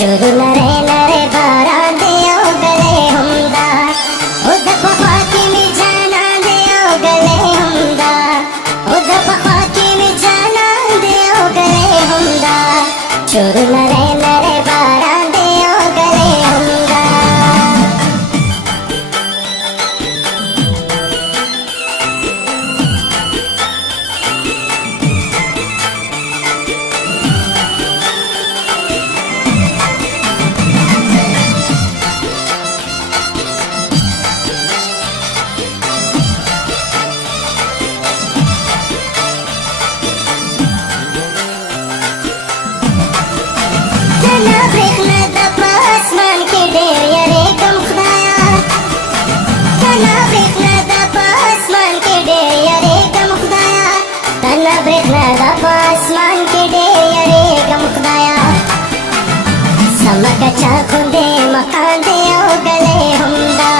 शुरू नरे नरे बारां दियो गले हुंदा उद पखवाकी में जाना दियो गले हुंदा उद पखवाकी में जाना दियो गले हुंदा शुरू नरे नरे बारां दियो गले हुंदा। समकचा खुदे मकान दियो गले हुंदा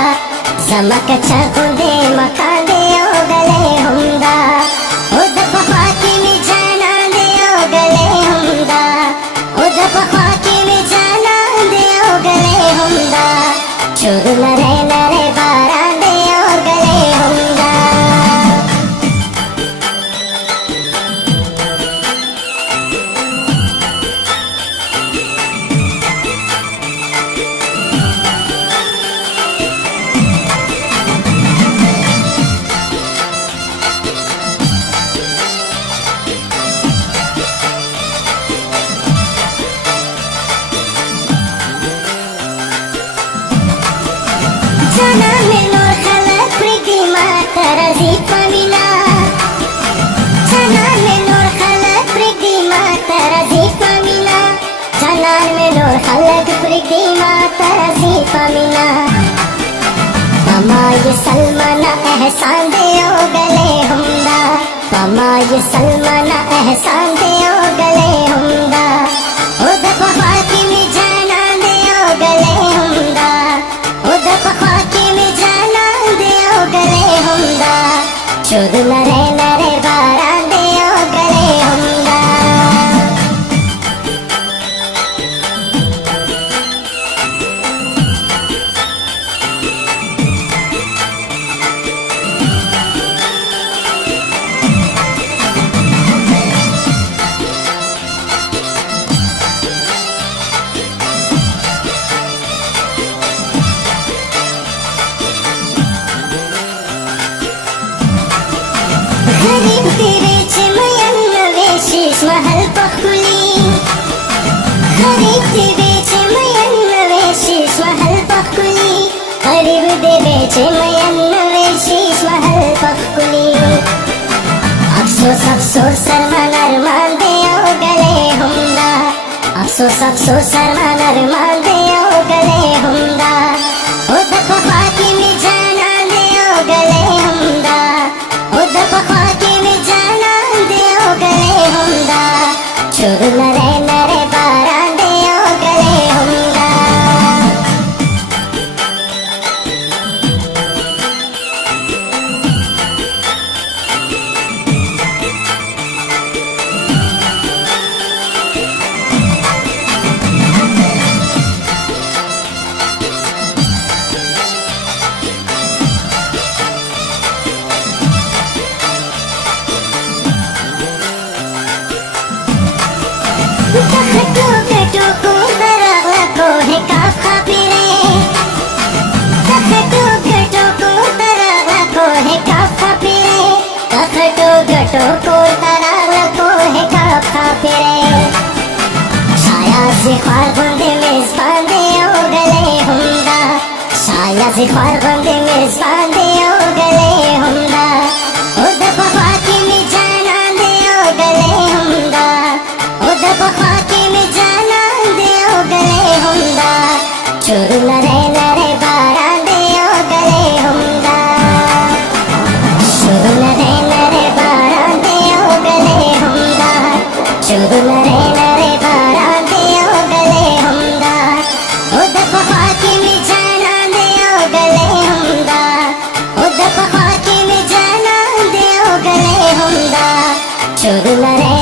समकचा खुदे मकान दियो गले हुंदा उद पखवाकी में जाना दियो गले हुंदा उद पखवाकी में जाना दियो गले हुंदा शुरू नरे नरे बारां दियो गले हुंदा। Janan menor khalak prigi mata razi pamina Janan menor khalak prigi mata razi pamina Janan menor khalak prigi mata razi pamina Pama ye salmana ehsan diyo gale humda Pama ye salmana ehsan diyo gale humda Ud pahwaki mein jana diyo gale humda Ud pahwaki mein jana diyo gale humda Shud nare nare baran diyo gale humda। गरीब तेरे चमयन नवेशिश महल पखुली गरीब तेरे चमयन नवेशिश महल पखुली गरीब तेरे चमयन नवेशिश महल पखुली अफसोस अफसोस सरमान अरमान दियो गले हुंदा अफसोस अफसोस सरमान अरमान दियो गले हुंदा उद पखवाकी में जाना दियो गले हुंदा उद पखवाकी में जाना दियो गले हुंदा शुरू नरे नरे बारां दियो गले हुंदा। तखटो गटो को तरगला को है काफ खापिरे तखटो गटो को तरगला को है काफ खापिरे तखटो गटो को तरगला को है काफ खापिरे शाया से ख्वार बंदे मेजबान दियो गले हुंदा शाया से ख्वार बंदे मेजबान दियो गले हुंदा उद पखवाकी में जाना दियो गले हुंदा उद पखवाकी में जाना दियो गले हुंदा शुरू नरे नरे बारां दियो गले हुंदा शुरू नरे नरे बारां दियो गले हुंदा शुरू नरे नरे बारां दियो गले हुंदा उद पखवाकी में जाना दियो गले हुंदा उद पखवाकी में जाना दियो गले हुंदा शुरू नरे